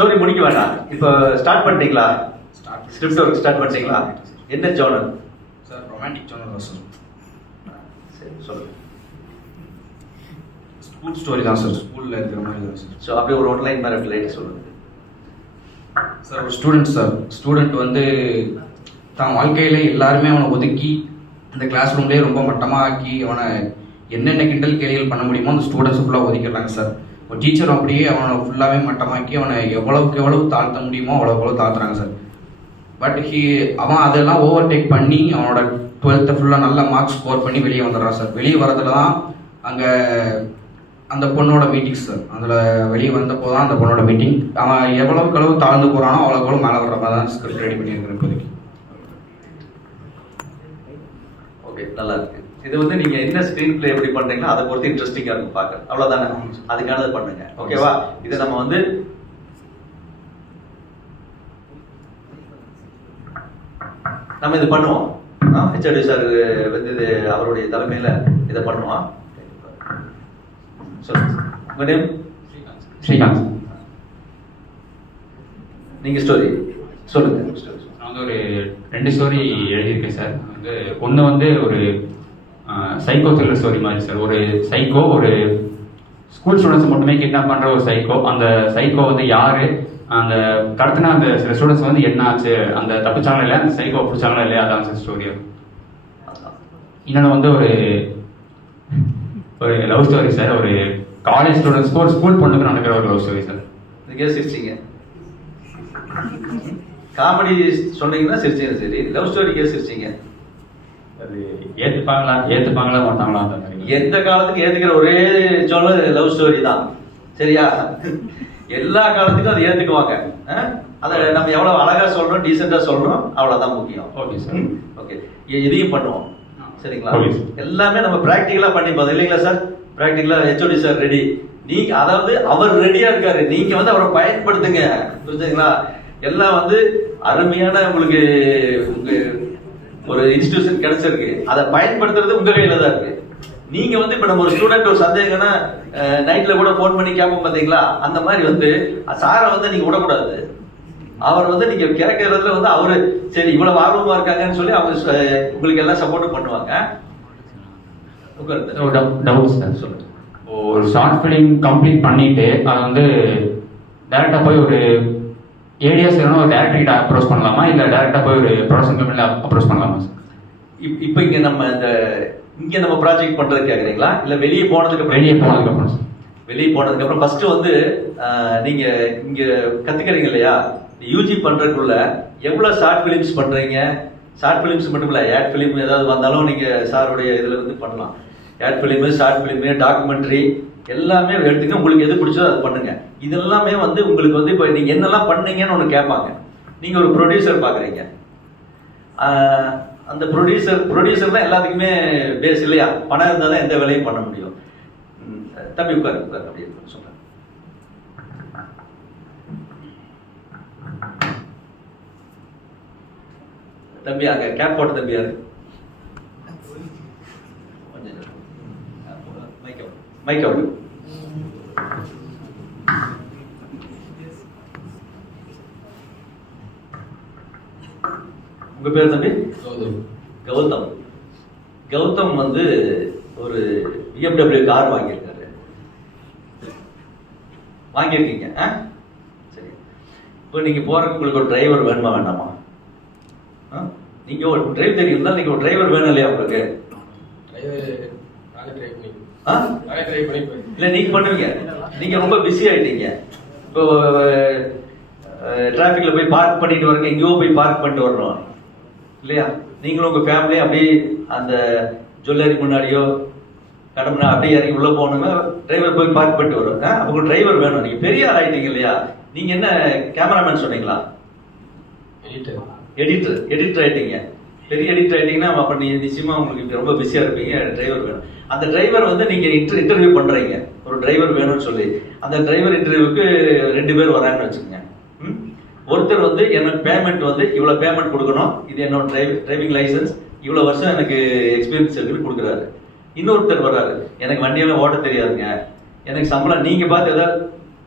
Story முடிக்க வேண்டாம். இப்போ ஸ்டார்ட் பண்ணிட்டீங்களா? ஸ்கிரிப்ட் ஒர்க் ஸ்டார்ட் பண்ணிட்டீங்களா? என்ன ஜோனர் சார்? ரொமான்டிக் ஜோனர் தான் சார். சரி சொல்லுங்க. ஸ்கூல் ஸ்டோரி தான் சார், ஸ்கூலில் இருக்கிற மாதிரி தான் சார். ஸோ அப்படியே ஒரு ஒன்லைன் மாதிரி லைட்டாக சொல்லுங்க சார். ஒரு ஸ்டூடெண்ட் வந்து தான் வாழ்க்கையில எல்லாருமே அவனை ஒதுக்கி இந்த கிளாஸ் ரூம்லேயே ரொம்ப மட்டமாக ஆக்கி அவனை என்னென்ன கிண்டல் கேலிகள் பண்ண முடியுமோ அந்த ஸ்டூடெண்ட்ஸை ஃபுல்லாக ஒதுக்கிடுறாங்க சார். ஒரு டீச்சரும் அப்படியே அவனை ஃபுல்லாகவே மட்டமாக்கி அவனை எவ்வளவுக்கு எவ்வளவு தாழ்த்த முடியுமோ அவ்வளோ தாழ்த்துறாங்க சார். பட் அவன் அதெல்லாம் ஓவர்டேக் பண்ணி அவனோட 12th ஃபுல்லாக நல்ல மார்க்ஸ் ஸ்கோர் பண்ணி வெளியே வந்துடுறான் சார். வெளியே வரதுல தான் அங்கே அந்த பொண்ணோட மீட்டிங் சார். அதில் வெளியே வந்தப்போ தான் அந்த பொண்ணோட மீட்டிங். அவன் எவ்வளவுக்கு அளவு தாழ்ந்து போகிறானோ அவ்வளோக்கு மேலே வர்ற மாதிரி தான் ஸ்கிரிப்ட் ரெடி பண்ணியிருக்கிறேன் இப்போதைக்கு. ஓகே, நல்லா இருக்கு. இது வந்து நீங்க என்ன ஸ்கிரீன் பிளே எப்படி பண்றீங்களோ அதை பொறுத்து இன்ட்ரெஸ்டிங்கா இருக்கும் பார்க்க. அவ்வளவுதானே? அதுக்கானது பண்ணுங்க. ஓகேவா? இதை நம்ம வந்து இது பண்ணுவோம். ஹெச்ஓடி சார் வந்து இது அவருடைய தலைமையில இதை பண்ணுவோம். சொல்லுங்க. உங்க நேம்? ஸ்ரீகாந்த். நீங்க ஸ்டோரி சொல்லுங்க. நான் வந்து ஒரு 2 ஸ்டோரி எழுதியிருக்கேன் சார். வந்து ஒன்று வந்து ஒரு சைக்கோ த்ரில்லர் ஸ்டோரி மாதிரி சார். ஒரு சைக்கோ ஒரு ஸ்கூல் ஸ்டூடெண்ட்ஸ் மட்டுமே கிட்னாப் பண்ணுற ஒரு சைக்கோ. அந்த சைக்கோ வந்து யாரு, அந்த கடத்தின அந்த சில ஸ்டூடெண்ட்ஸ் வந்து என்ன ஆச்சு, அந்த தப்பிச்சாங்களா இல்லையா, அந்த சைக்கோ பிடிச்சாங்களா இல்லையா, அதான் சார் ஸ்டோரி. இன்னொன்று வந்து ஒரு லவ் ஸ்டோரி சார். ஒரு காலேஜ் ஸ்டூடெண்ட்ஸ்க்கு ஒரு ஸ்கூல் பொண்ணுக்கு நடக்கிற ஒரு லவ் ஸ்டோரி சார். நீங்க சிரிச்சிங்க. காமெடி சொன்னீங்கன்னா சிரிச்சீங்க. சரி, லவ் ஸ்டோரிக்கே சிரிச்சிங்க. அது ஏத்துப்பாங்களா மாட்டாங்களா அந்த மாதிரி. எந்த காலத்துக்கு ஏத்துக்கிற ஒரே சொல்ல லவ் ஸ்டோரி தான். சரியா? எல்லா காலத்துக்கும் அதை ஏத்துக்குவாங்க. அதை நம்ம எவ்வளவு அழகா சொல்றோம், டீசெண்டா சொல்றோம், அவ்வளவுதான் முக்கியம். Okay sir. ஓகே, இதையும் பண்ணுவோம். சரிங்களா? எல்லாமே நம்ம பிராக்டிகலா பண்ணி பார்த்தோம் இல்லைங்களா சார்? பிராக்டிகலா ஹெச்ஓடி சார் ரெடி. நீங்க அதாவது அவர் ரெடியா இருக்காரு, நீங்க வந்து அவரை பயன்படுத்துங்க. புரிஞ்சுங்களா? எல்லாம் வந்து அருமையான உங்களுக்கு ஒரு இன்ஸ்டிடியூஷன் கிடைச்சிருக்கு. அதை பயன்படுத்துறது உங்க கையில தான் இருக்கு. நீங்க வந்து இப்ப நம்ம ஒரு ஸ்டூடெண்ட் ஒரு சந்தேகம்னா நைட்ல கூட போன் பண்ணி கேட்போம் பாத்தீங்களா? அந்த மாதிரி வந்து சாரை வந்து நீங்க விடக்கூடாது. அவர் வந்து நீங்க கேட்கறதுல வந்து அவரு சரி இவ்வளவு ஆர்வமா இருக்காங்கன்னு சொல்லி அவங்க உங்களுக்கு எல்லாம் சப்போர்ட் பண்ணுவாங்க. Doubt sir. சொல்லுங்க. ஒரு ஷார்ட் ஃபிலிம் கம்ப்ளீட் பண்ணிட்டு அதை வந்து டைரக்டா போய் ஒரு ஏடியா செய்யணும், ஒரு டேரக்டர்கிட்ட அப்ரோச் பண்ணலாமா, இல்லை டேரக்டா போய் ஒரு ப்ரொடக்ஷன் கம்பெனில அப்ரோச் பண்ணலாமா சார்? இப்போ இங்க நம்ம ப்ராஜெக்ட் பண்றது கேக்குறீங்களா, இல்ல வெளியே போனதுக்கு அப்புறம்? வெளியே போனதுக்கு அப்புறம் ஃபர்ஸ்ட் வந்து நீங்க இங்க கத்துக்கிறீங்க இல்லையா, யூஜி பண்றதுக்குள்ள எவ்வளவு ஷார்ட் பிலிம்ஸ் பண்றீங்க. ஷார்ட் பிலிம்ஸ் மட்டும் இல்ல, ஆட் பிலிம் ஏதாவது வந்தாலும் நீங்க சாருடைய இதுல இருந்து பண்ணலாம். Ad film, short film, documentary எல்லாமே எடுத்துக்க. உங்களுக்கு எது பிடிச்சதோ அது பண்ணுங்க. இதெல்லாமே வந்து உங்களுக்கு வந்து இப்போ நீங்க என்னெல்லாம் பண்ணீங்கன்னு ஒன்று கேட்பாங்க. நீங்க ஒரு ப்ரொடியூசர் பாக்குறீங்க. அந்த ப்ரொடியூசர் தான் எல்லாத்துக்குமே பேஸ் இல்லையா? பணம் இருந்தால் தான் எந்த வேலையும் பண்ண முடியும். தம்பி உட்காரு அப்படியே சொல்றேன். தம்பி அங்க கேப் போட்ட தம்பி யாரு? Mic out. உங்க பேர் தம்பி? கௌதம். கௌதம் வந்து ஒரு BMW கார் வாங்கியிருக்காரு. வாங்கியிருக்கீங்க? சரி. இப்போ நீங்க போறதுக்கு உங்களுக்கு ஒரு டிரைவர் வேணுமா வேண்டாமா? நீங்க ஒரு டிரைவ் தெரியும்னா நீங்க ஒரு டிரைவர் வேணும் இல்லையா உங்களுக்கு? இல்ல நீங்க பண்ணுவீங்க. நீங்க ரொம்ப பிஸி ஆயிட்டீங்க. இப்போ டிராபிக்ல போய் பார்க் பண்ணிட்டு வரீங்க, எங்கேயோ போய் பார்க் பண்ணிட்டு வரணும் இல்லையா? நீங்களும் உங்க ஃபேமிலியும் அப்படியே அந்த ஜுவல்லரி முன்னாடியோ கடமை அப்படியே இறங்கி உள்ள போகணுங்க. டிரைவர் போய் பார்க் பண்ணிட்டு வரும். அப்போ டிரைவர் வேணும். நீங்க பெரிய ஆள் ஆயிட்டீங்க இல்லையா? நீங்க என்ன கேமராமேன் சொன்னீங்களா? எடிட்டர் ஆயிட்டீங்க. பெரிய எடிட்டர் ஆயிட்டீங்கன்னா அப்ப நீங்க நிச்சயமா உங்களுக்கு ரொம்ப பிஸியா இருப்பீங்க. டிரைவர் வேணும். அந்த டிரைவர் வந்து நீங்க இன்டர்வியூ பண்றீங்க, ஒரு டிரைவர் வேணும்னு சொல்லி. அந்த டிரைவர் இன்டர்வியூக்கு 2 பேர் வராங்கன்னு வச்சுக்கோங்க. ஒருத்தர் வந்து எனக்கு பேமெண்ட் வந்து இவ்வளவு பேமெண்ட் கொடுக்கணும், இது என்னோட டிரைவிங் லைசன்ஸ், இவ்வளவு வருஷம் எனக்கு எக்ஸ்பீரியன்ஸ் இருக்குன்னு கொடுக்குறாரு. இன்னொருத்தர் வர்றாரு, எனக்கு வண்டியெல்லாம் ஓட்ட தெரியாதுங்க, எனக்கு சம்பளம் நீங்க பார்த்து ஏதாவது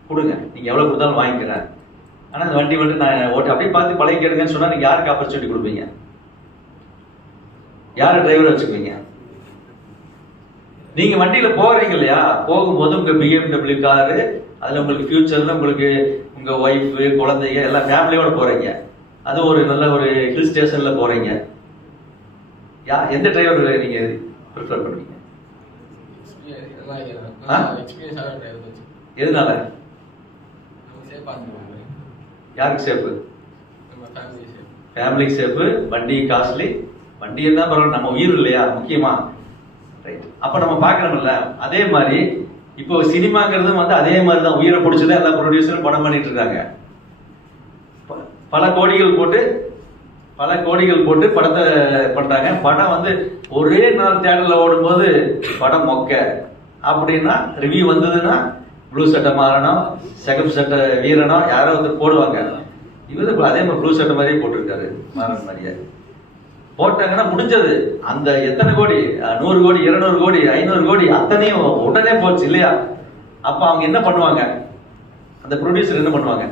கொடுங்க, நீங்க எவ்வளவு கொடுத்தாலும் வாங்கிக்கிறேன், ஆனால் அந்த வண்டி மட்டும் நான் ஓட்டி அப்படியே பார்த்து பழகிக்கிறேங்கன்னு சொன்னால் நீங்கள் யாருக்கு ஆப்பர்ச்சுனிட்டி கொடுப்பீங்க? யாரை டிரைவர் வச்சுக்குவீங்க? நீங்கள் வண்டியில் போகிறீங்க இல்லையா, போகும்போது உங்கள் BMW காரு, அதில் உங்களுக்கு ஃபியூச்சரில் உங்களுக்கு உங்கள் ஒய்ஃபு குழந்தைங்க எல்லாம் ஃபேமிலியோட போகிறீங்க. அது ஒரு நல்ல ஒரு ஹில் ஸ்டேஷனில் போகிறீங்க. எந்த டிரைவர் நீங்கள் ப்ரிஃபர் பண்ணுவீங்க? எதனால? யாருக்கு சேஃபு? ஃபேமிலிக்கு சேஃபு. வண்டி காஸ்ட்லி, வண்டி இருந்தால் பரவாயில்ல, நம்ம உயிர் இல்லையா முக்கியமா? ரைட். அப்போ நம்ம பார்க்கணும்ல. அதே மாதிரி இப்போ சினிமாங்கிறதும் வந்து அதே மாதிரி தான், உயிரை பிடிச்சதான் எல்லா ப்ரொடியூசரும் படம் பண்ணிட்டு இருக்காங்க. பல கோடிகள் போட்டு படத்தை பண்றாங்க. படம் வந்து ஒரே நாள் தியேட்டர்ல ஓடும்போது படம் மொக்க அப்படின்னா, ரிவ்யூ வந்ததுன்னா ப்ளூ சட்டை மாறணும், செகப்பு சட்டை வீரனும் யாரோ வந்து போடுவாங்க. இவர் அதே மாதிரி ப்ளூ சட்டை மாதிரியே போட்டிருக்காரு, மாறன் மாதிரியே போட்டாங்கன்னா முடிஞ்சது. அந்த எத்தனை கோடி, 100 கோடி 200 கோடி 500 கோடி அத்தனையும் உடனே போச்சு இல்லையா? அப்ப அவங்க என்ன பண்ணுவாங்க? அந்த ப்ரொடியூசர் என்ன பண்ணுவாங்க?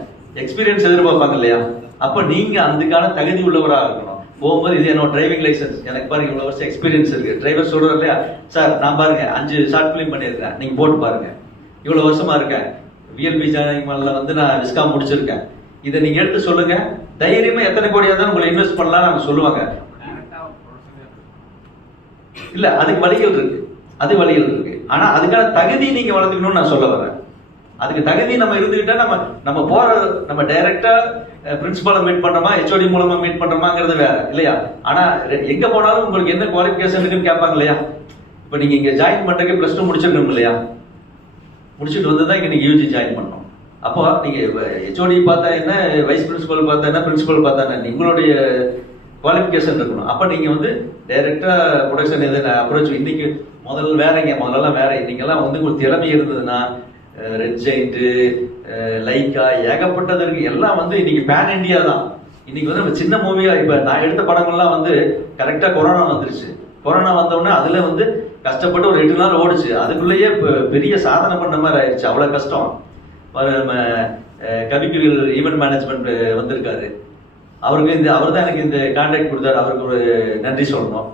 எக்ஸ்பீரியன்ஸ் எதிர்பார்ப்பாங்க இல்லையா? அப்ப நீங்க அதுக்கான தகுதி உள்ளவராக இருக்கணும். போகும்போது இது என்னோட டிரைவிங் லைசன்ஸ், எனக்கு பாருங்க இவ்வளவு வருஷம் எக்ஸ்பீரியன்ஸ் இருக்கு. டிரைவர் சொல்றாரு இல்லையா, சார் நான் பாருங்க 5 ஷார்ட் பிலிம் பண்ணியிருக்கேன், நீங்க போட்டு பாருங்க, இவ்வளவு வருஷமா இருக்கேன், VLB சேனல்ல வந்து நான் விஸ்காம் முடிச்சிருக்கேன், இதை நீங்க எடுத்து சொல்லுங்க, தைரியமா எத்தனை கோடியா தான் உங்களை இன்வெஸ்ட் பண்ணலாம் அவங்க சொல்லுவாங்க. இல்ல, அதுக்கு வழிகள் இருக்கு. ஆனா அதுக்கான தகுதி நீங்க வளர்த்துக்கணும்னு நான் சொல்ல வரேன். அதுக்கு தகுதி நம்ம இருந்துகிட்டா நம்ம போற, நம்ம டைரக்டா பிரின்சிபலை மீட் பண்றோமா, HOD மூலமா மீட் பண்றோமாங்கிறது வேற இல்லையா? ஆனா எங்க போனாலும் உங்களுக்கு என்ன குவாலிஃபிகேஷன் இருக்குன்னு கேட்பாங்க இல்லையா? இப்ப நீங்க இங்க ஜாயின் பண்றதுக்கு +2 முடிச்சிருக்கணும் இல்லையா? முடிச்சுட்டு வந்து தான் இங்க நீங்க UG ஜாயின் பண்ணணும். அப்போ நீங்க HOD பார்த்தா என்ன, வைஸ் பிரின்சிபல் பார்த்தா என்ன, பிரின்சிபல் பார்த்தா என்ன, உங்களுடைய குவாலிஃபிகேஷன் இருக்கணும். அப்ப நீங்க வந்து டைரக்டா ப்ரொடக்ஷன் எது அப்ரோச். இன்னைக்கு முதல்லலாம் வேற, இன்னைக்கெல்லாம் வந்து உங்களுக்கு திறமை இருந்ததுன்னா ரெட் ஜெயிண்ட், லைக்கா, ஏகப்பட்டது இருக்கு. எல்லாம் வந்து இன்னைக்கு பேன் இண்டியா தான். இன்னைக்கு வந்து நம்ம சின்ன மூவியா, இப்ப நான் எடுத்த படங்கள்லாம் வந்து கரெக்டா கொரோனா வந்துருச்சு. கொரோனா வந்தோடனே அதுல வந்து கஷ்டப்பட்டு ஒரு 8 நாள் ஓடுச்சு. அதுக்குள்ளேயே பெரிய சாதனை பண்ண மாதிரி ஆயிடுச்சு. அவ்வளவு கஷ்டம். நம்ம கவிக்குகள் ஈவென்ட் மேனேஜ்மெண்ட் வந்திருக்காரு, அவருக்கு அவர் தான் எனக்கு இந்த கான்ட்ராக்ட் கொடுத்தாரு, அவருக்கு ஒரு நன்றி சொல்லணும்.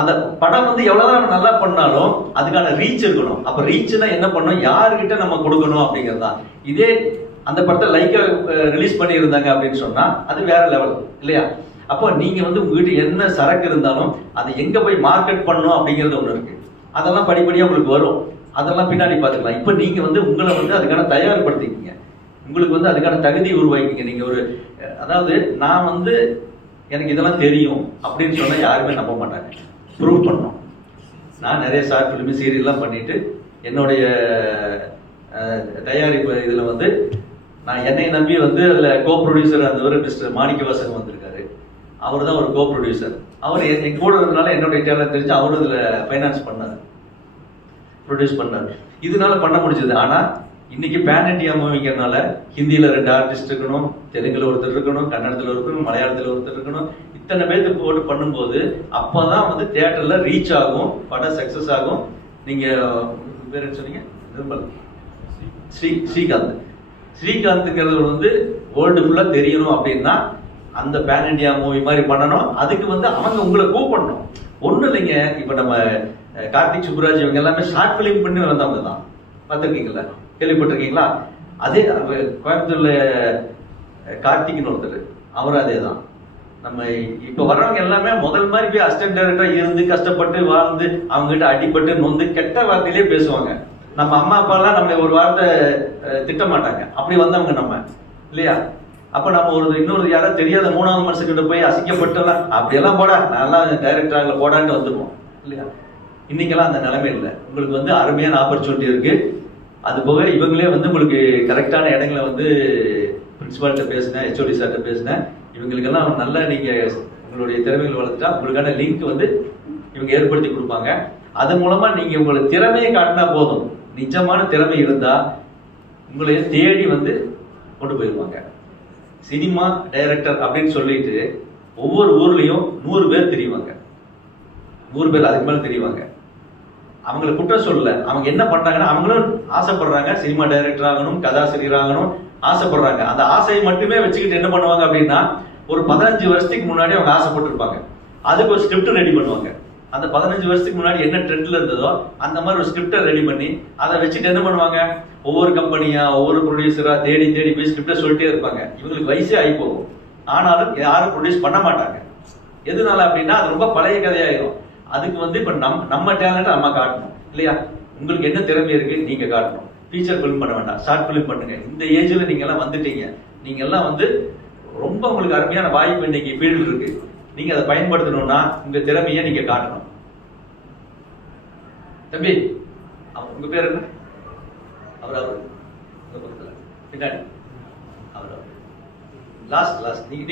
அந்த படம் வந்து எவ்வளவுதான் நம்ம நல்லா பண்ணாலும் அதுக்கான ரீச் இருக்கணும். அப்ப ரீச்னா என்ன பண்ணணும், யாருக்கிட்ட நம்ம கொடுக்கணும் அப்படிங்கிறது தான். இதே அந்த படத்தை லைக்கா ரிலீஸ் பண்ணி இருந்தாங்க அப்படின்னு சொன்னா அது வேற லெவல் இல்லையா? அப்போ நீங்க வந்து உங்ககிட்ட என்ன சரக்கு இருந்தாலும் அது எங்க போய் மார்க்கெட் பண்ணணும் அப்படிங்கிறது ஒண்ணு இருக்கு. அதெல்லாம் படிப்படியா உங்களுக்கு வரும், அதெல்லாம் பின்னாடி பாத்துக்கலாம். இப்ப நீங்க வந்து உங்களை வந்து அதுக்கான தயார்படுத்திக்கிங்க, உங்களுக்கு வந்து அதுக்கான தகுதி உருவாக்கிங்க. நீங்க ஒரு, அதாவது நான் வந்து எனக்கு இதெல்லாம் தெரியும் அப்படின்னு சொன்னா யாருமே நம்ப மாட்டாங்க. ப்ரூவ் பண்ணணும். நான் நிறைய ஷார்ட் ஃபிலிம் சீரியல்லாம் பண்ணிட்டு என்னுடைய தயாரிப்பு இதுல வந்து நான் என்னை நம்பி வந்து அதுல கோ ப்ரொடியூசர் அந்த ஒரு மிஸ்டர் மாணிக்கவாசன் வந்திருக்காரு. அவர் தான் ஒரு கோ ப்ரொடியூசர். அவர் என் கூட இருந்ததுனால என்னுடைய டேலண்ட் தெரிஞ்சு அவரும் இதுல ஃபைனான்ஸ் பண்ணாரு, ப்ரொடியூஸ் பண்ணாரு. இதனால பண்ண முடிஞ்சது. ஆனா இன்னைக்கு பேன் இண்டியா மூவிங்கிறதுனால ஹிந்தியில 2 ஆர்டிஸ்ட் இருக்கணும், தெலுங்குல ஒருத்தர் இருக்கணும், கன்னடத்துல இருக்கணும், மலையாளத்துல ஒருத்தர் இருக்கணும். இத்தனை பேருக்கு போட்டு பண்ணும்போது அப்பதான் வந்து தியேட்டர்ல ரீச் ஆகும், படம் சக்சஸ் ஆகும். நீங்க பேர் என்ன சொன்னீங்க? நிர்மல் ஸ்ரீகாந்த்ங்கிறது வந்து வேர்ல்டு ஃபுல்லா தெரியணும் அப்படின்னா அந்த பேன் இண்டியா மூவி மாதிரி பண்ணணும். அதுக்கு வந்து அவங்க உங்களை கூப்பிடணும். ஒண்ணு இல்லைங்க, இப்ப நம்ம கார்த்திக் சுப்புராஜ் இவங்க எல்லாமே ஷார்ட் பிலிம் பண்ணி வந்தவங்க தான். பார்த்துருக்கீங்களா, கேள்விப்பட்டிருக்கீங்களா? அதே கோயம்புத்தூர்ல கார்த்திக்னு ஒருத்தர், அவரும் அதே தான். நம்ம இப்ப வர்றவங்க எல்லாமே முதல் மாதிரி போய் அசிஸ்டன்ட் டைரக்டரா இருந்து கஷ்டப்பட்டு வாழ்ந்து அவங்க கிட்ட அடிபட்டு நொந்து கெட்ட வார்த்தையிலே பேசுவாங்க. நம்ம அம்மா அப்பா எல்லாம் நம்மளை ஒரு வார்த்தை திட்ட மாட்டாங்க. அப்படி வந்தவங்க நம்ம இல்லையா? அப்ப நம்ம இன்னொரு யாராவது தெரியாத 3வது மனுஷங்கிட்ட போய் அசிங்கப்பட்டுலாம் அப்படியெல்லாம் போடா நல்லா டைரக்டராக போடான்னு வந்துடுவோம் இல்லையா? இன்னைக்கெல்லாம் அந்த நிலைமை இல்லை. உங்களுக்கு வந்து அருமையான ஆப்பர்ச்சுனிட்டி இருக்கு. அது போக இவங்களே வந்து உங்களுக்கு கரெக்டான இடங்களை வந்து பிரின்சிபால்கிட்ட பேசினேன், HOD சார்கிட்ட பேசினேன். இவங்களுக்கெல்லாம் நல்லா நீங்க உங்களுடைய திறமைகள் வளர்த்துட்டா உங்களுக்கான லிங்க் வந்து இவங்க ஏற்படுத்தி கொடுப்பாங்க. அது மூலமா நீங்க உங்களை திறமையை காட்டினா போதும். நிஜமான திறமை இருந்தா உங்களை தேடி வந்து கொண்டு போயிருவாங்க. சினிமா டைரக்டர் அப்படின்னு சொல்லிட்டு ஒவ்வொரு ஊர்லயும் 100 பேர் தெரியுவாங்க, 100 பேர் அதுக்கு மேல தெரியுவாங்க. அவங்களை குற்றம் சொல்லல. அவங்க என்ன பண்றாங்கன்னா, அவங்களும் ஆசைப்படுறாங்க, சினிமா டைரக்டர் ஆகணும், கதாசிரியர் ஆகணும் ஆசைப்படுறாங்க. அந்த ஆசையை மட்டுமே வச்சுக்கிட்டு என்ன பண்ணுவாங்க அப்படின்னா, ஒரு 15 வருஷத்துக்கு முன்னாடி அவங்க ஆசைப்பட்டிருப்பாங்க, அதுக்கு ஒரு ஸ்கிரிப்ட் ரெடி பண்ணுவாங்க. அந்த 15 வருஷத்துக்கு முன்னாடி என்ன ட்ரெண்ட்ல இருந்ததோ அந்த மாதிரி ஒரு ஸ்கிரிப்டை ரெடி பண்ணி அதை வச்சுட்டு என்ன பண்ணுவாங்க, ஒவ்வொரு கம்பெனியா ஒவ்வொரு ப்ரொடியூசரா தேடி தேடி போய் ஸ்கிரிப்டை சொல்லிட்டே இருப்பாங்க. இவங்களுக்கு வயசே ஆகி போகும், ஆனாலும் யாரும் ப்ரொடியூஸ் பண்ண மாட்டாங்க. எதனால அப்படின்னா அது ரொம்ப பழைய கதையாயிரும். அதுக்கு வந்து இப்ப நம்ம டேலண்ட் நம்ம காட்டணும் இல்லையா? உங்களுக்கு என்ன திறமை இருக்கு நீங்க காட்டணும். ஃபீச்சர் ஃபிலிம் பண்ண வேண்டாம், ஷார்ட் ஃபிலிம் பண்ணுங்க. இந்த ஏஜ்ல நீங்க எல்லாம் வந்துட்டீங்க, நீங்க எல்லாம் வந்து ரொம்ப உங்களுக்கு அருமையான வாய்ப்பு இன்னைக்கு ஃபீல்டு இருக்கு. நீங்க அதை பயன்படுத்தணும்னா உங்க திறமையை நீங்க காட்டணும். தம்பி உங்க பேர் என்ன? அவர் உங்க பக்கத்துல பின்னாடி அவர் லாஸ்ட் நீங்க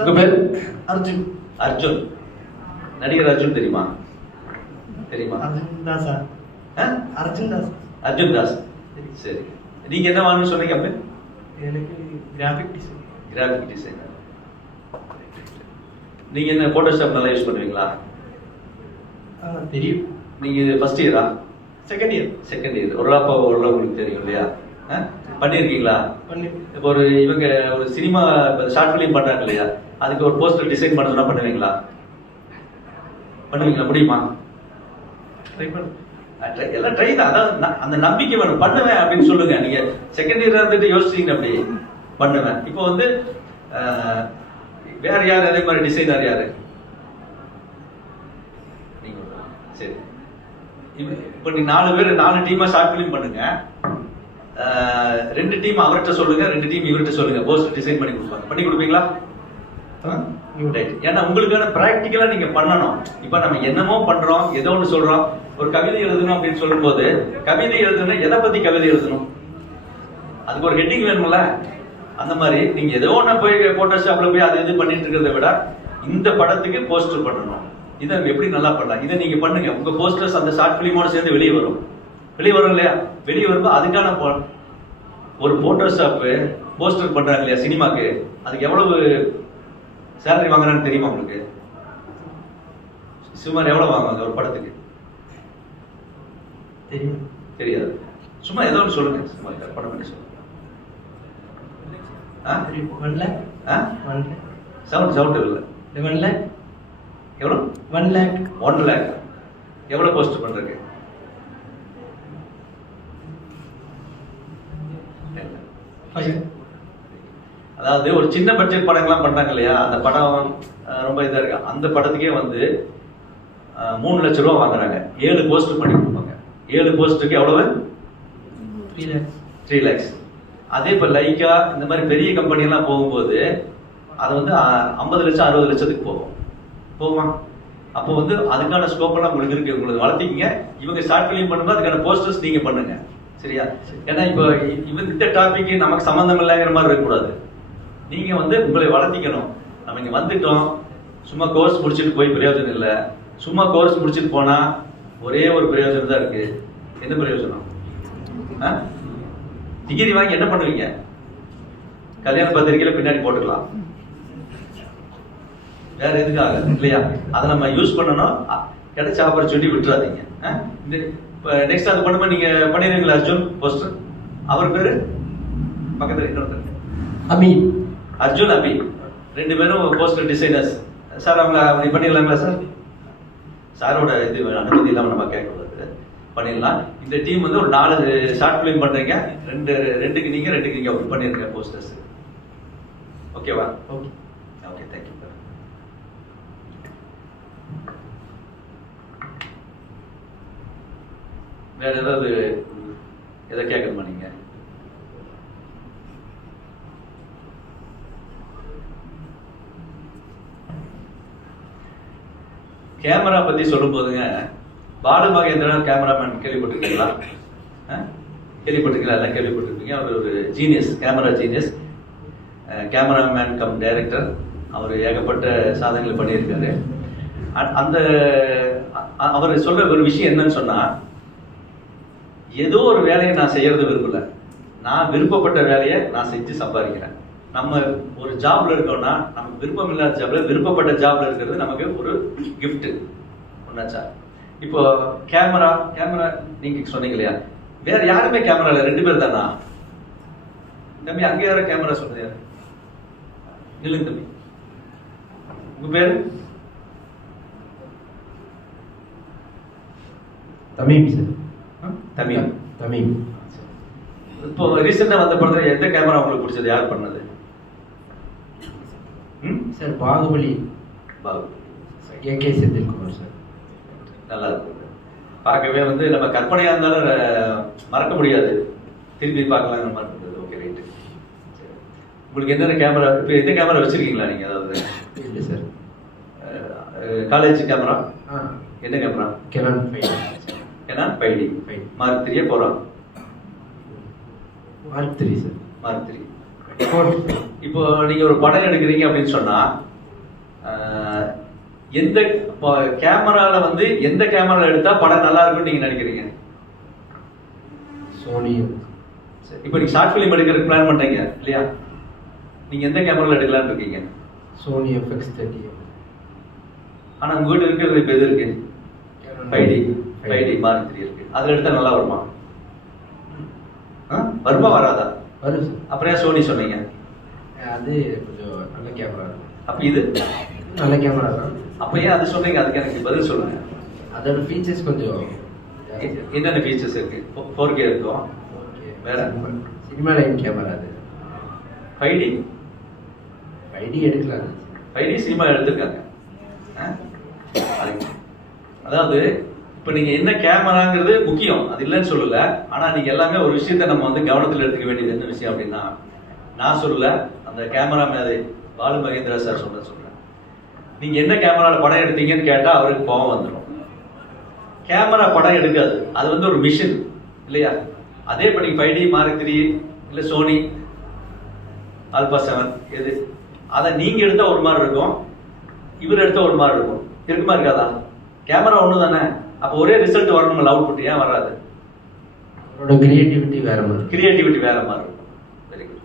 உங்க பேர்? அர்ஜுன். அர்ஜுன். நடிகர் அர்ஜுன் தெரியுமா? அர்ஜுன் தாஸ் சார். அர்ஜுன் தாஸ். சரி, நீங்க என்ன வாங்கணும்னு சொன்னீங்க? அப்ப எனக்கு கிராஃபிக் டிசைன். நீங்க என்ன போட்டோஷாப் நல்லா யூஸ் பண்ணுவீங்களா? தெரியும். நீங்க ஃபர்ஸ்ட் இயரா? Second year. ஓரளவு உங்களுக்கு தெரியும் இல்லையா? பண்ணிருக்கீங்களா? இப்போ ஒரு இவங்க ஒரு சினிமா ஷார்ட் ஃபிலிம் பண்றாங்க இல்லையா, அதுக்கு ஒரு போஸ்டர் டிசைன் பண்ண சொன்னா பண்ணுவீங்களா? முடியுமா? எல்லாம் ட்ரை தான். அதாவது அந்த நம்பிக்கை வேணும். பண்ணுவேன் அப்படின்னு சொல்லுங்க. நீங்க செகண்ட் இயர் இருந்துட்டு யோசிச்சீங்க அப்படி பண்ணுவேன். இப்போ வந்து வேற யார் அதே மாதிரி டிசைனர் யாரு? நீங்க. சரி, இப்போ நீ 4 டீமா ஷார்ட் ஃபிலிம் பண்ணுங்க. 2 டீம் அவர்கிட்ட சொல்லுங்க, 2 டீம் இவர்கிட்ட சொல்லுங்க. போஸ்டர் டிசைன் பண்ணி கொடுப்பாங்க. பண்ணி கொடுப்பீங்களா? ஏன்னா உங்களுக்கான பிராக்டிக்கலா நீங்க பண்ணணும். இப்ப நம்ம என்னமோ பண்றோம், ஏதோ ஒன்று சொல்றோம். ஒரு கவிதை எழுதணும் அப்படின்னு சொல்லும் போது, கவிதை எழுதணும், எதை பத்தி கவிதை எழுதணும்? அதுக்கு ஒரு ஹெட்டிங் வேணும்ல. அந்த மாதிரி நீங்க ஏதோ ஒண்ணு போய் போட்டோஷாப்ல போய் அது இது பண்ணிட்டு இருக்கிறத விட இந்த படத்துக்கு போஸ்டர் பண்ணணும். இதை எப்படி நல்லா பண்ணலாம், இதை நீங்க பண்ணுங்க. உங்க போஸ்டர்ஸ் அந்த ஷார்ட் பிலிமோட சேர்ந்து வெளியே வரும் இல்லையா? வெளியே வரும்போது அதுக்கான ஒரு போட்டோஷாப் போஸ்டர் பண்றாங்க இல்லையா சினிமாக்கு, அதுக்கு எவ்வளவு சேலரி வாங்குறான்னு தெரியுமா உங்களுக்கு? சுமார் எவ்வளவு வாங்குவாங்க ஒரு படத்துக்கு? தெரியாது. சும்மா ஏதோ ஒன்று சொல்லுங்க. சும்மா படம் பண்ணி சொல்லுங்க. சவுண்ட் இல்லை. எவ்வளவு? 1 lakh. எவ்வளவு போஸ்ட் பண்றதுக்கு? அதாவது ஒரு சின்ன பட்ஜெட் படங்கள்லாம் பண்றாங்க இல்லையா, அந்த படம் ரொம்ப இதா இருக்கு. அந்த படத்துக்கே வந்து 3 லட்சம் ரூபாய் வாங்குறாங்க. 7 போஸ்ட் பண்ணி கொடுப்பாங்க. 7 போஸ்ட்டுக்கு எவ்வளவு? 3 lakhs. அதே இப்ப லைக்கா இந்த மாதிரி பெரிய கம்பெனி எல்லாம் போகும்போது அது வந்து 50 லட்சம் 60 லட்சத்துக்கு போகுமா? அப்போ வந்து அதுக்கான ஸ்கோப் எல்லாம் உங்களுக்கு இருக்கு. உங்களுக்கு வளர்த்திக்கிங்க. இவங்க ஷார்ட் ஃபிலிம் பண்ணும்போது அதுக்கான போஸ்டர்ஸ் நீங்க பண்ணுங்க. சரியா? ஏன்னா இப்போ இந்த டாபிக் நமக்கு சம்பந்தம் இல்லைங்கிற மாதிரி இருக்கக்கூடாது. நீங்க வந்து உங்களை வளர்த்திக்கணும். நம்ம இங்க வந்துட்டோம், சும்மா கோர்ஸ் முடிச்சுட்டு போய் பிரயோஜனம் இல்லை. சும்மா கோர்ஸ் முடிச்சுட்டு போனா ஒரே ஒரு பிரயோஜனம் தான் இருக்கு. என்ன பிரயோஜனம்? டிகிரி வாங்கி என்ன பண்ணுவீங்க? கல்யாண பத்திரிகையில பின்னாடி போட்டுக்கலாம். வேற எதுக்காக இல்லையா? அதை நம்ம யூஸ் பண்ணணும். கிடைச்ச ஆப்பர்ச்சுனிட்டி விட்டுறாதீங்க. நெக்ஸ்ட் அது பண்ணும்போது நீங்க பண்ணிடுவீங்களா? அர்ஜுன் போஸ்டர். அவர் பேரு பக்கத்துல இன்னொருத்தர் அர்ஜுன் அபி. 2 பேரும் போஸ்டர் டிசைனர்ஸ். சார் அவங்க அப்படி பண்ணிடலாங்களா சார்? சாரோட இது அனுமதி இல்லாம நம்ம கேட்கக்கூடாது. பண்ணிடலாம். இந்த டீம் வந்து ஒரு 4 ஷார்ட் பிலிம் பண்றீங்க. 2க்கு நீங்க 2க்கு நீங்க அப்படி பண்ணிருங்க போஸ்டர்ஸ். ஓகேவா? Okay, thank you. வேற ஏதாவது எதை கேட்கணுமா நீங்க? கேமரா பத்தி சொல்லும் போதுங்க, பாலு மகேந்திரன் கேமராமேன் கேள்விப்பட்டிருக்கீங்களா? எல்லாம் கேள்விப்பட்டிருப்பீங்க. அவர் ஒரு genius, camera genius, cameraman cum director. அவர் ஏகப்பட்ட சாதனைகளை பண்ணியிருக்காரு. அந்த அவர் சொல்ற ஒரு விஷயம் என்னன்னு சொன்னா, ஏதோ ஒரு வேலையை நான் செய்யறது விரும்பல, நான் விருப்பப்பட்ட வேலையை நான் செஞ்சு சம்பாதிக்கிறேன். நம்ம ஒரு ஜாப்ல இருக்கோம்னா நமக்கு விருப்பம் இல்லாத ஜாப்ல விருப்பப்பட்ட ஜாப்ல இருக்கிறது நமக்கு ஒரு கிஃப்ட். ஒன்னாச்சா? இப்போ கேமரா நீங்க சொன்னீங்க இல்லையா, வேற யாருமே கேமரா இல்ல, 2 பேர் தானா? தம்பி அங்க யார கேமரா சொன்னது யாரு? இல்லைங்க தம்பி, உங்க பேரு? Tamim sir. தமீம். தமீம். இப்போ ரீசெண்டா வந்த படத்துல எந்த கேமரா உங்களுக்கு பிடிச்சது? யார் பண்ணது? Sir Baahubali. AK Senthilkumar sir. நல்லா இருக்கு. பார்க்கவே வந்து நம்ம கற்பனையா இருந்தாலும் மறக்க முடியாது, திருப்பி பார்க்கலாம் மாதிரி இருந்தது. Okay, right. உங்களுக்கு என்னென்ன கேமரா, இப்போ எந்த கேமரா வச்சிருக்கீங்களா நீங்க? அதாவது இல்லை சார், காலேஜ் கேமரா. என்ன camera? Canon 5. Canon 5D. Mark 3 போறோம். Mark 3 sir. மார்க் 3. இப்போ நீங்க ஒரு படம் எடுக்கிறீங்க அப்படின்னு சொன்னா எந்த கேமரால வந்து எந்த கேமரால எடுத்தா படம் நல்லா இருக்கும்னு நீங்க நினைக்கிறீங்க? சோனி. இப்போ நீங்க ஷார்ட் ஃபிலிம் எடுக்கிறதுக்கு பிளான் பண்றீங்க இல்லையா? நீங்க எந்த கேமரால எடுக்கலாம்னு இருக்கீங்க? Sony FX30. ஆனா உங்க வீட்டு இருக்கிறது இப்போ எது இருக்கு? 5D மார்க் 3 இருக்கு. அதுல எடுத்தா நல்லா வருமா? வருமா வராதா? வரும் சார். அப்புறம் ஏன் சோனி சொன்னீங்க? அது கொஞ்சம் நல்ல கேமரா இருக்கும். அப்ப இது நல்ல கேமரா தான். அப்ப ஏன் அது சொன்னீங்க? அதுக்கு எனக்கு பதில் சொல்லுங்க. அதோட ஃபீச்சர்ஸ் கொஞ்சம் என்னென்ன ஃபீச்சர்ஸ் இருக்கு? 4K இருக்கும். வேற சினிமா லைன் கேமரா. அது 5D எடுக்கலாம். 5D சினிமா எடுத்திருக்காங்க. அதாவது இப்போ நீங்க என்ன கேமராங்கிறது முக்கியம், அது இல்லைன்னு சொல்லல. ஆனா நீங்க எல்லாமே ஒரு விஷயத்த நம்ம வந்து கவனத்தில் எடுத்துக்க வேண்டியது என்ன விஷயம் அப்படின்னா, நான் சொல்லல, அந்த கேமரா மேதை பாலு மகேந்திரா சார் சொல்றேன். நீங்க என்ன கேமரால படம் எடுத்தீங்கன்னு கேட்டா அவருக்கு கோபம் வந்துடும். கேமரா படம் எடுக்காது, அது வந்து ஒரு மிஷின் இல்லையா? அதே படி 5D மார்க் 3 இல்ல சோனி ஆல்பா 7 எது, அதை நீங்க எடுத்தா ஒரு மாதிரி இருக்கும், இவர் எடுத்தா ஒரு மாதிரி இருக்கும். இருக்குமா இருக்காதா? கேமரா ஒண்ணு தானே, அப்போ ஒரே ரிசல்ட் வரணும்ல, அவுட்புட் ஏன் வராது? அவரோட கிரியேட்டிவிட்டி வேற மாதிரி. கிரியேட்டிவிட்டி வேற மாதிரி இருக்கும். Very good.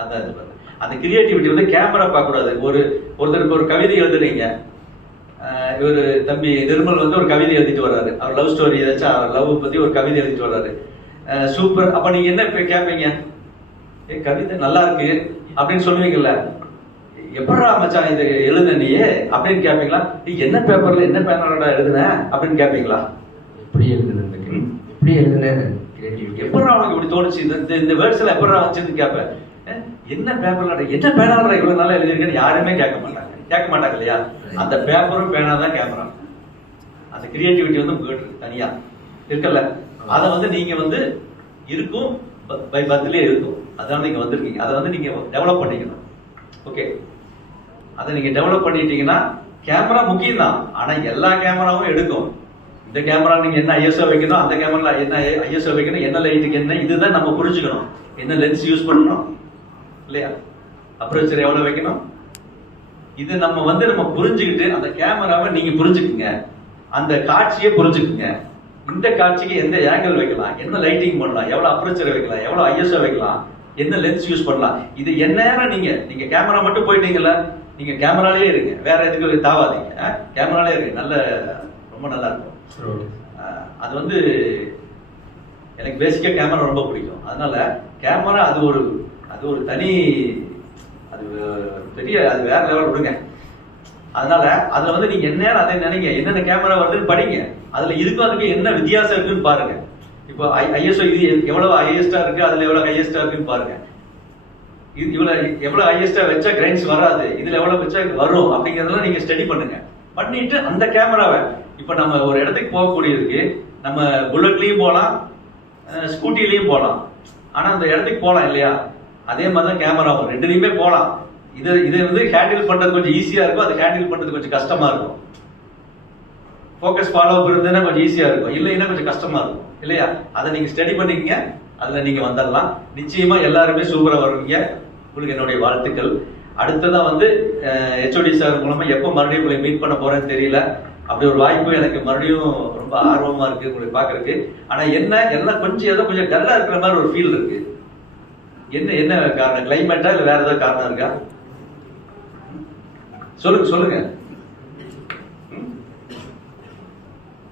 அதான் இது பாருங்க, அந்த கிரியேட்டிவிட்டி வந்து கேமரா பார்க்க கூடாது. ஒருத்தருக்கு ஒரு கவிதை எழுதுறீங்க, இவர் தம்பி நிர்மல் வந்து ஒரு கவிதை எழுதிட்டு வர்றாரு, அவர் லவ் ஸ்டோரி ஏதாச்சும் லவ் பத்தி ஒரு கவிதை எழுதிட்டு வர்றாரு, சூப்பர். அப்ப நீங்க என்ன கேட்பீங்க? கவிதை நல்லா இருக்கு அப்படின்னு சொல்லுவீங்கல்ல, எப்படா மச்சான் இது எழுதுன நீ அப்படின்னு கேட்பீங்களா? என்ன பேப்பர்ல என்ன பேனரோட எழுதுன அப்படின்னு கேட்பீங்களா? எப்படி எழுதுன கிரியேட்டிவிட்டி எப்படா அவனுக்கு இப்படி தோணுச்சு, இந்த வேர்ட்ஸ்ல எப்படா வந்துச்சுன்னு கேட்பேன். என்ன பேப்பர்ல என்ன பேனால இவ்வளவு நாளா எழுதிருக்கேன்னு யாருமே கேட்க மாட்டாங்க இல்லையா? அந்த பேப்பரும் பேனா தான் கேமரா. அந்த கிரியேட்டிவிட்டி வந்து உங்ககிட்ட தனியா இருக்கல, அதை வந்து நீங்க வந்து இருக்கும் பை பர்த்லயே இருக்கும், அதான் நீங்க வந்திருக்கீங்க. அதை வந்து நீங்க டெவலப் பண்ணிக்கணும். ஓகே, அதை நீங்க டெவலப் பண்ணிட்டீங்கன்னா கேமரா முக்கியம் தான், ஆனா எல்லா கேமராவும் எடுக்கும். இந்த கேமரா நீங்க என்ன ஐஎஸ்ஓ வைக்கணும், அந்த கேமரா என்ன ஐஎஸ்ஓ வைக்கணும், என்ன லைட்டுக்கு என்ன, இதுதான் நம்ம புரிஞ்சுக்கணும். என்ன லென்ஸ் யூஸ் பண்ணணும் இல்லையா, அப்ரோச்சர் எவ்வளவு வைக்கணும், இது நம்ம புரிஞ்சுக்கிட்டு அந்த கேமராவை நீங்க புரிஞ்சுக்குங்க, அந்த காட்சியை புரிஞ்சுக்குங்க. இந்த காட்சிக்கு எந்த ஆங்கிள் வைக்கலாம், என்ன லைட்டிங் பண்ணலாம், எவ்வளவு அப்ரோச்சர் வைக்கலாம், எவ்வளவு ஐஎஸ்ஓ வைக்கலாம், என்ன லென்ஸ் யூஸ் பண்ணலாம், இது என்ன நீங்க கேமரா மட்டும் போயிட்டீங்கல்ல, நீங்க கேமராலே இருங்க, வேற எதுக்கு தாவாதீங்க. கேமராலே இருங்க, ரொம்ப நல்லா இருக்கும். அது வந்து எனக்கு பேசிக்கா கேமரா ரொம்ப பிடிக்கும். அதனால கேமரா அது ஒரு தனி, அது பெரிய, அது வேற லெவல் விடுங்க. அதனால அதுல வந்து நீங்க என்ன அதை நினைங்க, என்னென்ன கேமரா வருதுன்னு படிங்க, அதுல இதுக்கும் அதுக்கு என்ன வித்தியாசம் இருக்குன்னு பாருங்க. இப்போ ஐஎஸ்ஓ இது எவ்வளவு ஹையஸ்டா இருக்கு, அதுல எவ்வளவு ஹையஸ்டா இருக்குன்னு பாருங்க. எவ்வளவு ஹையஸ்டா வச்சா கிரைன்ஸ் வராது, இதுல எவ்வளவு வச்சா வரும் அப்படிங்கறதெல்லாம் நீங்க ஸ்டடி பண்ணுங்க. பண்ணிட்டு அந்த கேமராவை இப்ப நம்ம ஒரு இடத்துக்கு போகக்கூடியதுக்கு நம்ம புல்லட்லயும் போகலாம், ஸ்கூட்டிலையும் போகலாம். ஆனா அந்த இடத்துக்கு போகலாம் இல்லையா, அதே மாதிரிதான் கேமராவும், ரெண்டுலையுமே போகலாம். இதை வந்து ஹேண்டில் பண்றது கொஞ்சம் ஈஸியா இருக்கும், அதை ஹேண்டில் பண்றது கொஞ்சம் கஷ்டமா இருக்கும். ஃபோக்கஸ் ஃபாலோ அப் இருந்ததுன்னா கொஞ்சம் ஈஸியா இருக்கும், இல்லைன்னா கொஞ்சம் கஷ்டமா இருக்கும் இல்லையா? அதை நீங்க ஸ்டடி பண்ணிக்கங்க, அதுல நீங்க வந்துடலாம். நிச்சயமா எல்லாருமே சூப்பரா வருவீங்க. உங்களுக்கு என்னுடைய வாழ்த்துக்கள். அடுத்ததா வந்து HOD சார் மூலமா எப்போ மறுபடியும் உங்களை மீட் பண்ண போறேன்னு தெரியல. அப்படி ஒரு வாய்ப்பு எனக்கு மறுபடியும் ரொம்ப ஆர்வமா இருக்கு உங்களை பாக்குறதுக்கு. ஆனா என்ன எல்லாம் கொஞ்சம் ஏதோ கொஞ்சம் டல்லா இருக்கிற மாதிரி ஒரு ஃபீல் இருக்கு. என்ன என்ன காரணம்? கிளைமேட்டா இல்ல வேற ஏதாவது காரணம் இருக்கா? சொல்லுங்க சொல்லுங்க.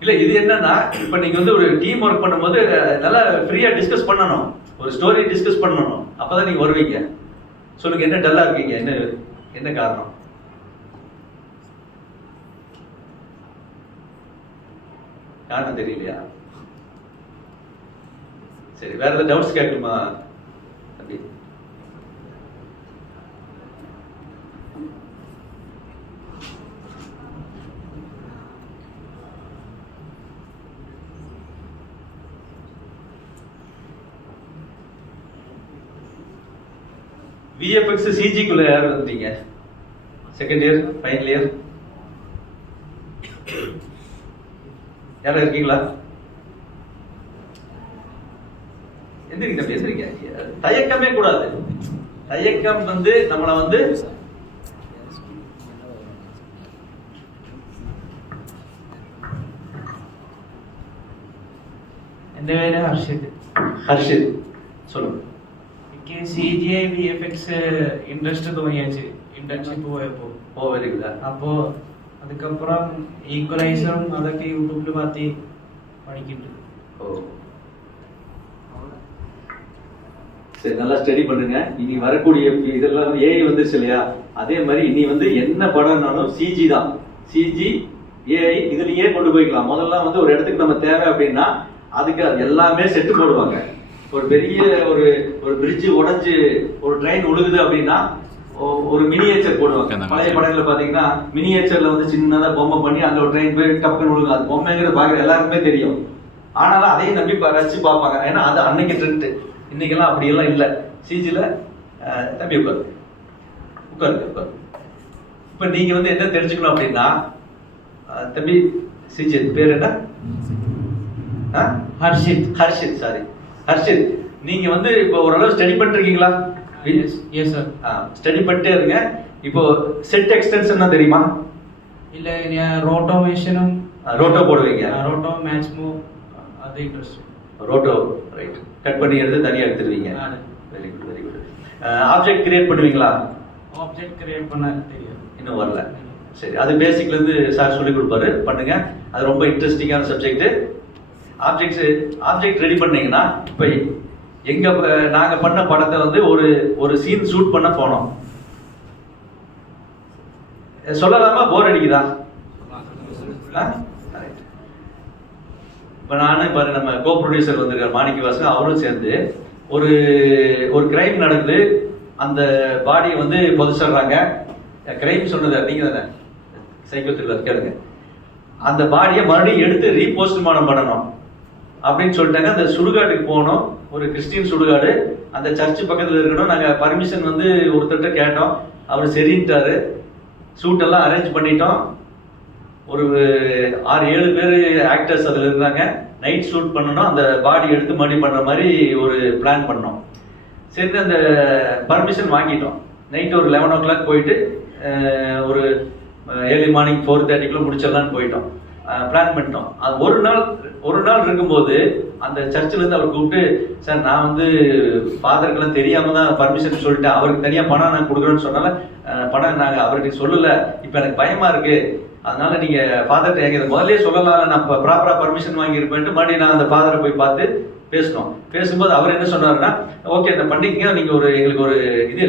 இல்ல இது என்னன்னா, இப்ப நீங்க வந்து ஒரு டீம் ஒர்க் பண்ணும்போது நல்லா ஃப்ரீயா டிஸ்கஸ் பண்ணணும், ஒரு ஸ்டோரி டிஸ்கஸ் பண்ணணும், அப்பதான் நீங்க வருவீங்க. சொல்லுங்க, என்ன டல்லா இருக்கீங்க? என்ன என்ன காரணம்? காரணம் தெரியலையா? சரி, வேற ஏதாவது டவுட்ஸ் கேட்கணுமா தம்பி? விஎஃப்எக்ஸ் சிஜிக்குள்ள யார் வந்தீங்க? செகண்ட் இயர், ஃபைனல் இயர் யாரும் இருக்கீங்களா? எந்திரிங்க தம்பி, எந்திரிங்க. தயக்கமே கூடாது. தயக்கம் வந்து நம்மளை வந்து എൻ്റെ പേര് ഹർഷിത്. ஹர்ஷித் சொல்லுங்க. എനിക്ക് CGI VFX ഇൻട്രസ്റ്റ് തോന്നിയാச்சு ഇന്റേൺഷിപ്പ് പോയപ്പോ. ஓ வெரி குட். அப்போ அதுக்கப்புறம் ஈக்குவலைசரும் അതൊക്കെ യൂട്യൂബിൽ பார்த்து படிக்கிட்டு. ஓ சரி, நல்லா ஸ்டடி பண்ணுங்க. இனி வரக்கூடிய இதெல்லாம் வந்து ஏஐ வந்துருச்சு இல்லையா, அதே மாதிரி இனி வந்து என்ன படம்னாலும் சிஜி தான். சிஜி ஏஐ இதுலயே கொண்டு போய்க்கலாம். முதல்ல வந்து ஒரு இடத்துக்கு நம்ம தேவை அப்படின்னா அதுக்கு எல்லாமே செட்டு போடுவாங்க. ஒரு பெரிய ஒரு ஒரு பிரிட்ஜ் உடைஞ்சு ஒரு ட்ரெயின் உழுகுது அப்படின்னா ஒரு மினியேச்சர் போடுவாங்க. பழைய படங்களை பாத்தீங்கன்னா மினியேச்சர்ல வந்து சின்னதா பொம்மை பண்ணி அந்த ஒரு ட்ரெயின் போய் டப்புன்னு உழுகும். அது பொம்மைங்கிறது பாக்குற எல்லாருக்குமே தெரியும். ஆனாலும் அதையும் நம்பி ரசிச்சு பார்ப்பாங்க. ஏன்னா அது அன்னைக்கு ட்ரெண்ட். இன்னைக்கெல்லாம் அப்படியெல்லாம் இல்லை. சிஜில தம்பி உட்காரு உட்காரு. இப்ப நீங்க வந்து என்ன தெரிஞ்சுக்கணும் அப்படின்னா, தம்பி சிஜி பேர் என்ன? ஹர்ஷித். ஹர்ஷித், சாரி ஹர்ஷித். நீங்க வந்து இப்போ ஓரளவு ஸ்டடி பண்ணிருக்கீங்களா? Yes sir. ஸ்டடி பண்ணிட்டே இருங்க. இப்போ செட் எக்ஸ்டென்ஷன் தெரியுமா? இல்ல, ரோட்டோமேஷனும் ரோட்டோ போடுவீங்க. ரோட்டோ மேட்ச் மூவ் அது இன்ட்ரெஸ்ட். Roto right. கட் பண்ணி எடுத்து தனியா எடுத்துருவீங்க. Very good very good. Object create பண்ணுவீங்களா? ஆப்ஜெக்ட் கிரியேட் பண்ண தெரியும். இன்னும் வரல. சரி, அது பேசிக்ல இருந்து சார் சொல்லி கொடுப்பாரு, பண்ணுங்க. அது ரொம்ப இன்ட்ரெஸ்டிங்கான சப்ஜெக்ட். ஆப்ஜெக்ட் ரெடி பண்ணீங்கன்னா, இப்ப எங்க நாங்க பண்ண படத்தை வந்து ஒரு சீன் ஷூட் பண்ண போனோம். சொல்லலாமா? போர் அடிக்குதா? இப்ப நானு பாரு, நம்ம கோ ப்ரொடியூசர் வந்திருக்காரு மாணிக்கவாசன், அவரும் சேர்ந்து ஒரு கிரைம் நடக்குது. அந்த பாடியை வந்து புதைச்சிடுறாங்க. கிரைம் சொன்னது நீங்க தானே, சைக்கோ த்ரில்லர் கேளுங்க. அந்த பாடியை மறுபடியும் எடுத்து ரீபோஸ்ட்மார்ட்டம் பண்ணணும் அப்படின்னு சொல்லிட்டாங்க. அந்த சுடுகாட்டுக்கு போனோம், ஒரு கிறிஸ்டின் சுடுகாடு. அந்த சர்ச்சு பக்கத்தில் இருக்கணும். நாங்கள் பர்மிஷன் வந்து ஒருத்தர்கிட்ட கேட்டோம், அவர் சரின்ட்டாரு. ஷூட் எல்லாம் அரேஞ்ச் பண்ணிட்டோம். ஒரு 6-7 பேர் ஆக்டர்ஸ் அதில் இருந்தாங்க. நைட் ஷூட் பண்ணணும். அந்த பாடி எடுத்து மறுபடியும் பண்ணுற மாதிரி ஒரு பிளான் பண்ணோம். சரி, அந்த பர்மிஷன் வாங்கிட்டோம். நைட்டு ஒரு 11 o'clock போயிட்டு ஒரு ஏர்லி மார்னிங் 4:30 முடிச்சிடலான்னு போயிட்டோம். பிளான் பண்ணிட்டோம். அது ஒரு நாள் இருக்கும்போது அந்த சர்ச்சில் இருந்து அவர் கூப்பிட்டு, சார் நான் வந்து ஃபாதருக்கெல்லாம் தெரியாம தான் பர்மிஷன் சொல்லிட்டேன், அவருக்கு தனியாக பணம் நான் கொடுக்குறேன்னு சொன்னால பணம் நாங்கள் அவருக்கு சொல்லல, இப்போ எனக்கு பயமா இருக்கு, அதனால நீங்க ஃபாதர்கிட்ட எங்க முதல்லயே சொல்லலாம், நான் ப்ராப்பரா பர்மிஷன் வாங்கியிருப்பேன்ட்டு மறுபடியும் நான் அந்த ஃபாதரை போய் பார்த்து பேசணும். பேசும்போது அவர் என்ன சொன்னாருன்னா, ஓகே இந்த பண்ணிக்கங்க, நீங்க எங்களுக்கு ஒரு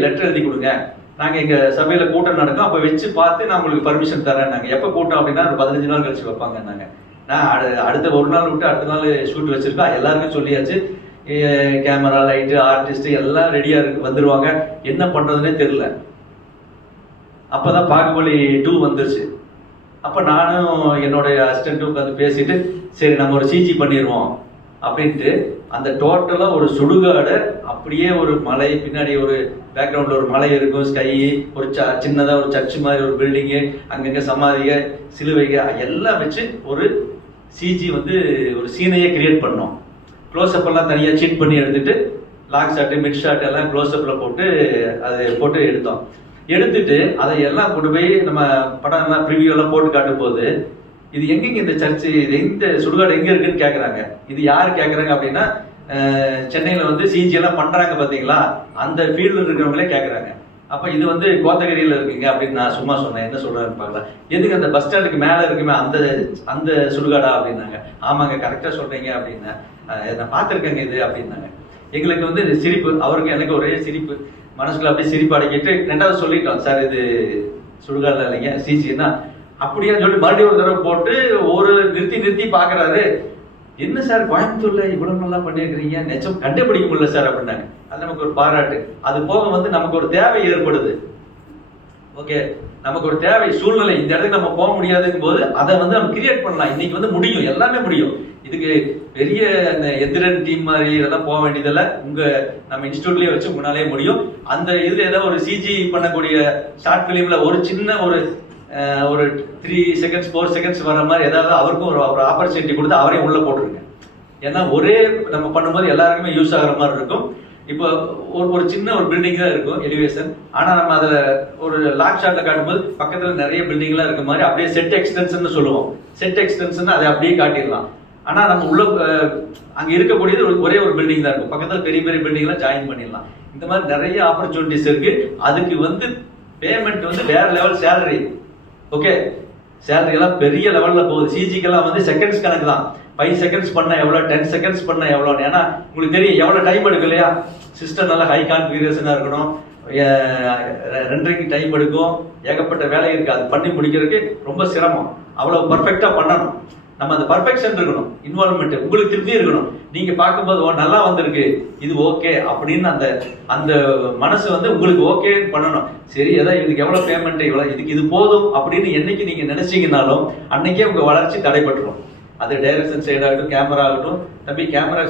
லெட்டர் எழுதி கொடுங்க, நாங்க எங்க சபையில கூட்டம் நடக்கும், அப்ப வச்சு பார்த்து நான் உங்களுக்கு பர்மிஷன் தரேன். நாங்க எப்ப கூட்டம் அப்படின்னா ஒரு 15 நாள் கழிச்சு வைப்பாங்க. நான் அடுத்த ஒரு நாள் விட்டு அடுத்த நாள் ஷூட் வச்சிருக்கேன். எல்லாருக்கும் சொல்லியாச்சு, கேமரா லைட்டு ஆர்டிஸ்ட் எல்லாம் ரெடியா இருக்கு, வந்துருவாங்க. என்ன பண்றதுன்னே தெரியல. அப்பதான் பாகுபலி 2 வந்துருச்சு. அப்ப நானும் என்னோட அசிஸ்டன்ட்டும் உட்காந்து பேசிட்டு, சரி நம்ம ஒரு சிஜி பண்ணிடுவோம் அப்படின்ட்டு அந்த டோட்டலா ஒரு சுடுகாடு, அப்படியே ஒரு மலை, பின்னாடி ஒரு பேக்ரவுண்ட்ல ஒரு மலை இருக்கும், ஸ்கை, ஒரு சின்னதா ஒரு சர்ச் மாதிரி ஒரு பில்டிங்கு, அங்கங்க சமாதிக, சிலுவைக எல்லாம் வச்சு ஒரு சிஜி வந்து ஒரு சீனையே கிரியேட் பண்ணோம். க்ளோஸ்அப் எல்லாம் தனியா சீட் பண்ணி எடுத்துட்டு லாங் ஷாட் மிட் ஷாட் எல்லாம் க்ளோஸ்அப்ல போட்டு அதை போட்டு எடுத்தோம். எடுத்துட்டு அதை எல்லாம் கொண்டு போய் நம்ம படம் எல்லாம் ப்ரிவியூ எல்லாம் போட்டு காட்டும் போது, இது எங்கெங்க இந்த சர்ச்சு, இது இந்த சுடுகாடு எங்க இருக்குன்னு கேட்கறாங்க. இது யாரு கேட்கறாங்க அப்படின்னா, சென்னையில் வந்து சிஜி எல்லாம் பண்றாங்க பாத்தீங்களா, அந்த ஃபீல்டில் இருக்கிறவங்களே கேட்குறாங்க. அப்போ இது வந்து கோத்தகிரியில் இருக்கீங்க அப்படின்னு நான் சும்மா சொன்னேன். என்ன சொல்றாருன்னு பார்க்கலாம். எதுக்கு அந்த பஸ் ஸ்டாண்டுக்கு மேலே இருக்குமே அந்த அந்த சுடுகாடா அப்படின்னாங்க. ஆமாங்க கரெக்டாக சொல்றீங்க அப்படின்னா, நான் பார்த்துருக்கேங்க இது அப்படின்னாங்க. எங்களுக்கு வந்து சிரிப்பு, அவருக்கு எனக்கு ஒரே சிரிப்பு, மனசுக்குள்ள அப்படியே சிரிப்பு அடக்கிட்டு ரெண்டாவது சொல்லிட்டோம், சார் இது சுடுகாடில் இல்லைங்க சிஜின்னா அப்படியா சொல்லி மறுபடியும் ஒரு தடவை போட்டு ஒரு நிறுத்தி பார்க்குறாரு. என்ன சார் கோயம்புத்தூர்ல இவ்வளவு நல்லா பண்ணியிருக்கிறீங்க, நிச்சயம் கண்டுபிடிக்க முடியல சார் அப்படின்னாங்க. அது நமக்கு ஒரு பாராட்டு. அது போக வந்து நமக்கு ஒரு தேவை ஏற்படுது. ஓகே, நமக்கு ஒரு தேவை சூழ்நிலை, இந்த இடத்துக்கு நம்ம போக முடியாதுங்கும் போது அதை வந்து நம்ம கிரியேட் பண்ணலாம். இன்னைக்கு வந்து முடியும், எல்லாமே முடியும். இதுக்கு பெரிய அந்த எந்திரன் டீம் மாதிரி இதெல்லாம் போக வேண்டியதில்லை. நம்ம இன்ஸ்டியூட்லயே வச்சு உங்களாலே முடியும். அந்த இதுல ஏதாவது ஒரு சிஜி பண்ணக்கூடிய ஷார்ட் பிலிம்ல ஒரு சின்ன ஒரு 3 செகண்ட்ஸ் 4 செகண்ட்ஸ் வர மாதிரி ஏதாவது அவருக்கும் ஒரு ஆப்பர்ச்சுனிட்டி கொடுத்து அவரையும் உள்ள போட்டுருங்க. ஏன்னா ஒரே நம்ம பண்ணும்போது எல்லாருக்குமே யூஸ் ஆகிற மாதிரி இருக்கும். இப்போ ஒரு சின்ன ஒரு பில்டிங் தான் இருக்கும் எலிவேஷன், ஆனா நம்ம அதுல ஒரு லாக் ஷாட்ல காட்டும்போது பக்கத்துல நிறைய பில்டிங் எல்லாம் இருக்க மாதிரி அப்படியே செட் எக்ஸ்டென்ஷன் சொல்லுவோம். செட் எக்ஸ்டென்ஷன் அதை அப்படியே காட்டிடலாம். ஆனா நம்ம உள்ள அங்க இருக்கக்கூடியது ஒரே ஒரு பில்டிங் தான் இருக்கும், பக்கத்துல பெரிய பெரிய பில்டிங் எல்லாம் ஜாயின் பண்ணிடலாம். இந்த மாதிரி நிறைய ஆப்பர்ச்சுனிட்டிஸ் இருக்கு. அதுக்கு வந்து பேமெண்ட் வந்து வேற லெவல் சேலரி. ஓகே, சேலரி எல்லாம் பெரிய லெவல்ல போகுது. சிஜிக்கெல்லாம் வந்து செகண்ட்ஸ் கணக்கு தான். 5 செகண்ட்ஸ் பண்ண எவ்வளவு, 10 செகண்ட்ஸ் பண்ண எவ்வளவு. ஏன்னா உங்களுக்கு தெரியும் எவ்வளவு டைம் எடுக்கும் இல்லையா. சிஸ்டம் நல்லா ஹை கான்ஃபிகரேஷனா இருக்கணும், ரெண்டரிங் டைம் எடுக்கும், ஏகப்பட்ட வேலை இருக்கு. அது பண்ணி முடிக்கிறதுக்கு ரொம்ப சிரமம். அவ்வளவு பர்ஃபெக்டா பண்ணணும். நம்ம அந்த பர்ஃபெக்ஷன் இருக்கணும், இன்வால்வ்மெண்ட் உங்களுக்கு திருப்தி இருக்கணும். நீங்க பார்க்கும்போது நல்லா வந்திருக்கு, இது ஓகே அப்படின்னு அந்த மனசு வந்து உங்களுக்கு ஓகே பண்ணணும். சரி, ஏதாவது இதுக்கு எவ்வளவு பேமெண்ட், இவ்வளவு இதுக்கு இது போதும் அப்படின்னு என்னைக்கு நீங்க நினைச்சீங்கன்னாலும் அன்னைக்கே உங்க வளர்ச்சி தடைபட்டுரும். அது டைரக்ஷன் சைடு ஆகட்டும், கேமரா ஆகட்டும். தம்பி கேமரா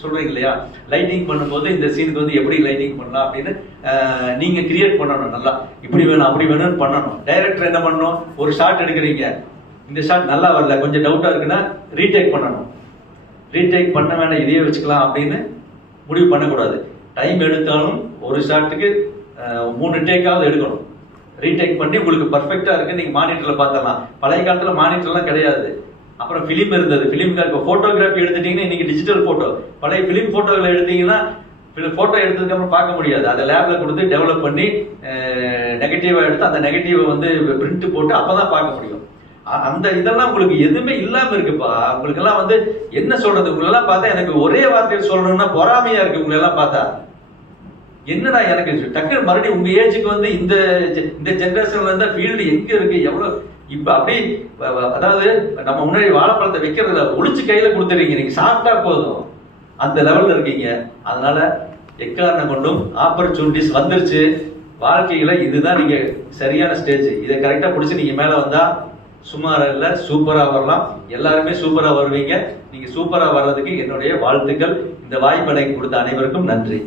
சொல்றீங்க இல்லையா, லைட்டிங் பண்ணும்போது இந்த சீனுக்கு வந்து எப்படி லைட்டிங் பண்ணலாம் அப்படின்னு நீங்க கிரியேட் பண்ணணும். நல்லா இப்படி வேணும் அப்படி வேணும்னு பண்ணணும். டைரக்டர் என்ன பண்ணணும், ஒரு ஷாட் எடுக்கிறீங்க, இந்த ஷாட் நல்லா வரல, கொஞ்சம் டவுட்டா இருக்குன்னா ரீடேக் பண்ணணும். ரீடேக் பண்ண வேண்டாம், இதையே வச்சுக்கலாம் அப்படின்னு முடிவு பண்ணக்கூடாது. டைம் எடுத்தாலும் ஒரு ஷாட்டுக்கு 3 டேக்காவது எடுக்கணும். ரீடேக் பண்ணி உங்களுக்கு பர்ஃபெக்டா இருக்கு நீங்க மானிட்டர்ல பார்த்தலாம். பழைய காலத்துல மானிட்டர்லாம் கிடையாது. அப்புறம் பிலிம் இருந்தது. பிலிம் போட்டோகிராஃபி எடுத்துட்டீங்கன்னா இன்னைக்கு டிஜிட்டல் போட்டோ. பழைய பிலிம் போட்டோகளை எடுத்தீங்கன்னா போட்டோ எடுத்ததுக்கு அப்புறம் பார்க்க முடியாது. அதை லேப்ல கொடுத்து டெவலப் பண்ணி நெகட்டிவா எடுத்து அந்த நெகட்டிவை வந்து பிரிண்ட் போட்டு அப்பதான் பார்க்க முடியும். அந்த இதெல்லாம் உங்களுக்கு எதுவுமே இல்லாம இருக்குப்பா. உங்களுக்கு எல்லாம் வந்து என்ன சொல்றது, உங்களெல்லாம் பார்த்தா எனக்கு ஒரே வார்த்தையில் சொல்லணும்னா பொறாமையா இருக்கு. உங்களெல்லாம் பார்த்தா என்னடா எனக்கு டக்குனு மறுபடியும் உங்க ஏஜுக்கு வந்து இந்த ஜெனரேஷன்ல இருந்தா ஃபீல்டு எங்க இருக்கு எவ்வளவு இப்ப அப்படி, அதாவது நம்ம முன்னாடி வாழைப்பழத்தை வைக்கிறதுல ஒளிச்சு கையில கொடுத்துறீங்க, நீங்க சாப்பிட்டா போதும் அந்த லெவல்ல இருக்கீங்க. அதனால எக்காரணம் கொண்டும் ஆப்பர்ச்சுனிட்டிஸ் வந்துருச்சு வாழ்க்கையில. இதுதான் நீங்க சரியான ஸ்டேஜ். இதை கரெக்டா பிடிச்சி நீங்க மேல வந்தா சுமாரா இல்ல சூப்பரா வரலாம். எல்லாருமே சூப்பரா வருவீங்க. நீங்க சூப்பரா வர்றதுக்கு என்னுடைய வாழ்த்துக்கள். இந்த வாய்ப்பை கொடுத்த அனைவருக்கும் நன்றி.